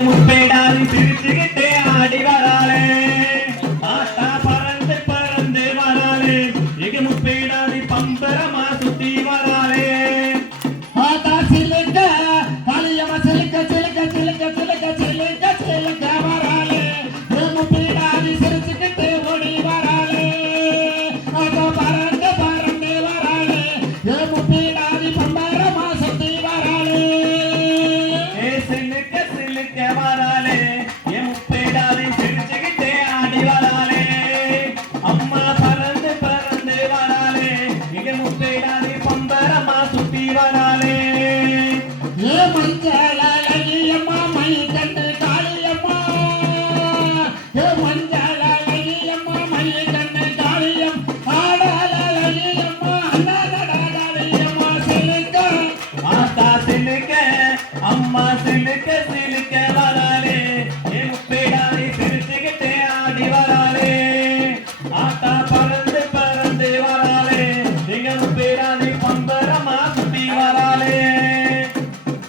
We'll be Mudbeda, Mudbeda,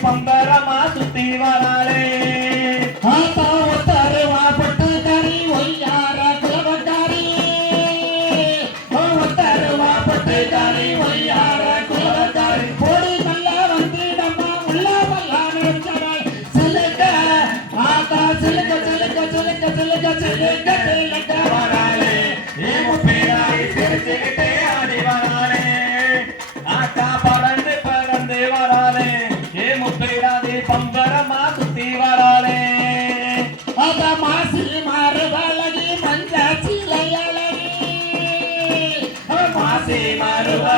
பம்பரமா சுத்தி வராளே. அப்பா ஒத்தாரு வாப்பட்டாரி ஒய்யார குலவட்டாரி. ஒத்தாரு வாப்பட்டாரி ஒய்யார குலவட்டாரி. போடி நல்லா வந்து நம்ம உள்ள பல்லான சொல்லுங்க ஆத்தா சொல்லுங்க சொல்லுங்க சொல்லுங்க சொல்லுங்க சொல்லுங்க சொல்லுங்க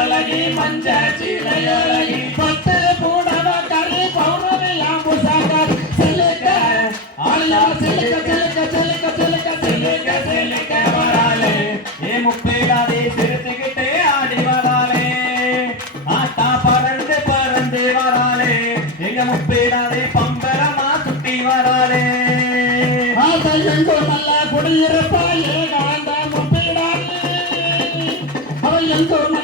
சிலையொலகி மஞ்ச சிலையொலகி பத்து பூடவ கரு பௌர்ணமியாம் புசாக்கார் சிலுக்க ஆளிலா சிலுக்க சிலுக்க சிலுக்க சிலுக்க சிலுக்க சிலுக்க வராலே ஏ முப்பேடாதே சிறுத்துக்கிட்டே ஆடி வராலே ஆட்டா பறந்து பறந்து வராலே எங்க முப்பேடாதே பம்பரமா சுட்டி வராலே ஆசை எங்கோ நல்ல குடியிருப்பாயே காந்த முப்பேடாதே அவள் எங்கோ நல்ல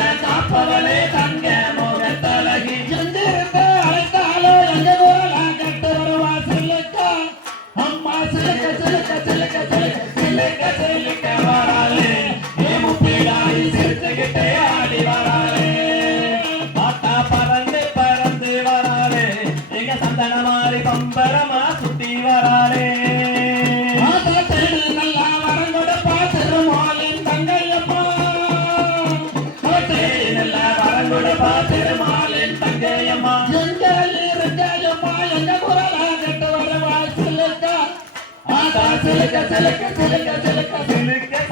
சிலுக்க சிலுக்க சிலுக்க சிலுக்க சிலுக்க